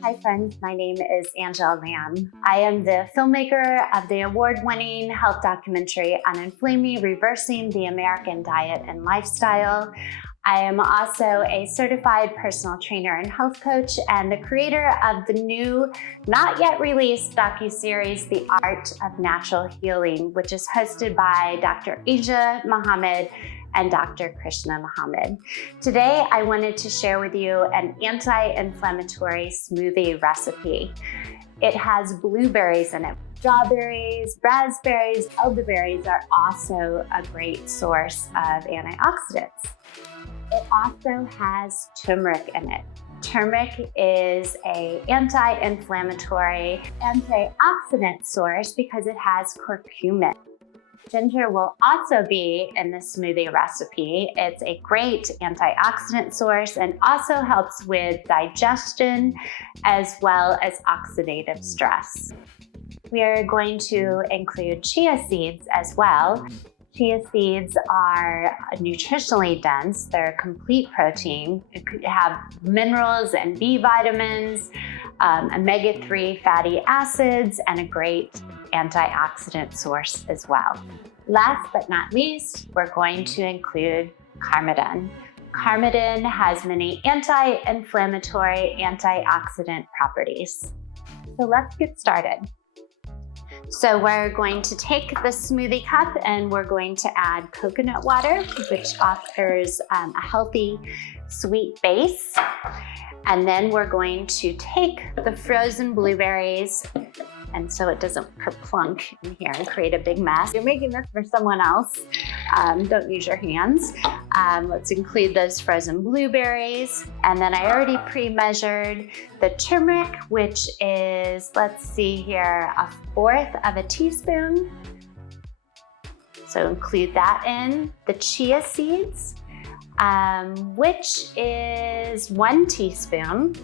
Hi friends, my name is Angela Lamb. I am the filmmaker of the award-winning health documentary Uninflame Me, Reversing the American Diet and Lifestyle. I am also a certified personal trainer and health coach and the creator of the new, not yet released docuseries, The Art of Natural Healing, which is hosted by Dr. Asia Mohammed and Dr. Krishna Mohammed. Today, I wanted to share with you an anti-inflammatory smoothie recipe. It has blueberries in it. Strawberries, raspberries, elderberries are also a great source of antioxidants. It also has turmeric in it. Turmeric is an anti-inflammatory antioxidant source because it has curcumin. Ginger will also be in the smoothie recipe. It's a great antioxidant source and also helps with digestion as well as oxidative stress. We are going to include chia seeds as well. Chia seeds are nutritionally dense. They're complete protein. It could have minerals and B vitamins, omega-3 fatty acids, and a great antioxidant source as well. Last but not least, we're going to include carmidin. Carmidin has many anti-inflammatory, antioxidant properties. So let's get started. So we're going to take the smoothie cup and we're going to add coconut water, which offers a healthy, sweet base. And then we're going to take the frozen blueberries, and so it doesn't kerplunk in here and create a big mess. You're making this for someone else. Don't use your hands. Let's include those frozen blueberries. And then I already pre-measured the turmeric, which is, let's see here, 1/4 of a teaspoon. So include that in. The chia seeds, which is 1 teaspoon.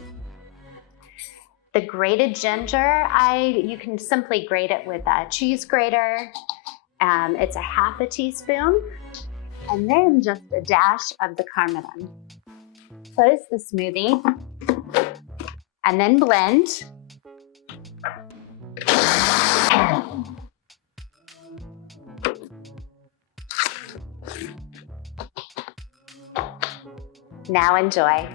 The grated ginger, you can simply grate it with a cheese grater. It's 1/2 teaspoon. And then just a dash of the carmidin. Close the smoothie and then blend. Now enjoy.